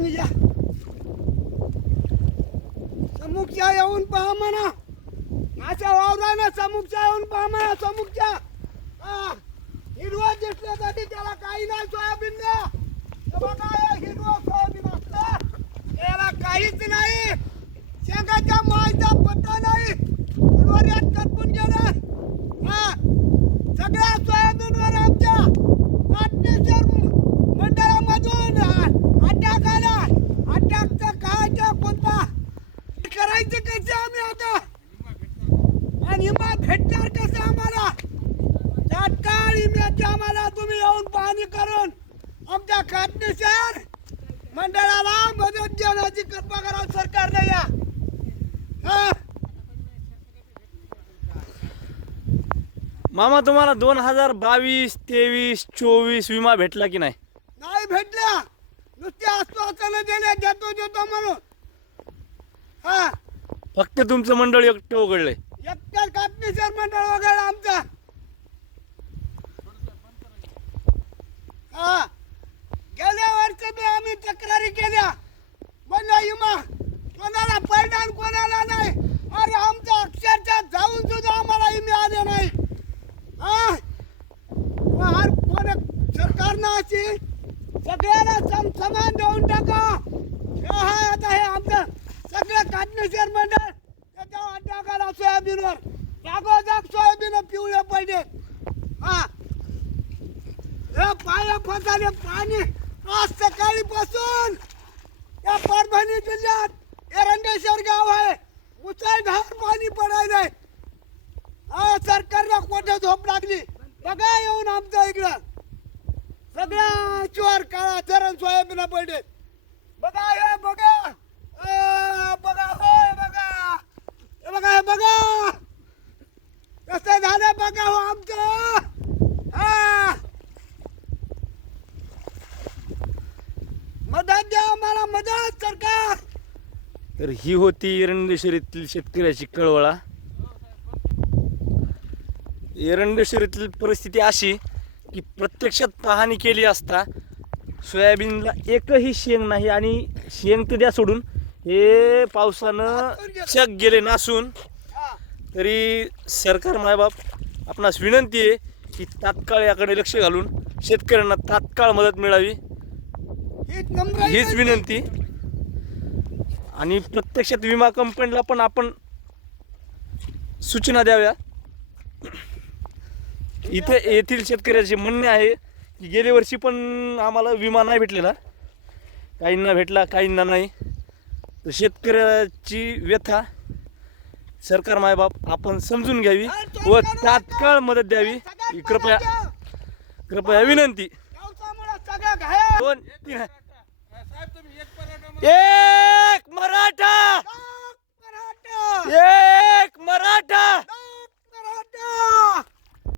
तुम्ही या. समुखच्या येऊन पहा म्हणा. माझ्या वावरानं समुखच्या येऊन पहा म्हणा समुखच्या हा हिरवा दिसण्यासाठी त्याला काही नाही सोयाबीन द्या हे बघा हे हिरवं सोयाबीन असतं त्याला काहीच नाही शेंगाच्या मायचा पत्ता नाही उर्वरित करपून गेलं हा सगळ्या सोयाबीनवर आमच्या काटणेश्वर मंडळामधून अटॅक आला अटॅकचा काळाच्या कोणता करायचं कसं आम्ही आता आणि मग भेटणार कसं आम्हाला? तात्काळ इम्याची आम्हाला तुम्ही येऊन पाहणी करून आमच्या काटणेश्वर मंडळाला मदत देण्याची कृपा करा सरकारने या. हा. मामा तुम्हाला दोन हजार बावीस तेवीस चोवीस विमा भेटला की नाही? नाही भेटला. नुसते आश्वासन दिले देतो देतो म्हणून. हा. फक्त तुमचं मंडळ एकटं उघडलंय. एकट्या कापणीसर मंडळ वगैरे आमचा. जागोजाग सोयाबीन पिवळे हा. हे पाया फसाले पाणी आज सकाळी पासून या परभणी जिल्ह्यात एरंडेश्वर गाव आहे. मुसळधार पाणी पडायलंय. हा सरकारला कोठे झोप लागली? बघा येऊन आमच्या इकडं. सगळ्या चोर काळा चरण सोयाबीन पडले बघा हे बघा अ, बघा होय बघा हे बघा हे बघा कसं झालं बघा हो आमचं हा मदत द्या आम्हाला मदत सरकार! तर ही होती एरंडेश्वरीतील शेतकऱ्याची कळवळा. एरंडेश्वरीतील परिस्थिती अशी की प्रत्यक्षात पाहणी केली असता सोयाबीनला एकही शेंग नाही आणि शेंग तर द्या सोडून हे पावसानं चक गेले नसून तरी सरकार मायबाप आपणास विनंती आहे की तात्काळ याकडे लक्ष घालून शेतकऱ्यांना तात्काळ मदत मिळावी. हीच विनंती. आणि प्रत्यक्षात विमा कंपनीला पण आपण सूचना द्याव्या. इथे येथील शेतकऱ्याचे म्हणणे आहे की गेल्या वर्षी पण आम्हाला विमा नाही भेटलेला. काहींना भेटला काहींना नाही. तर शेतकऱ्याची व्यथा सरकार मायबाप आपण समजून घ्यावी व तात्काळ मदत द्यावी. ही कृपया कृपया विनंती. दोन. तीन एक मराठा.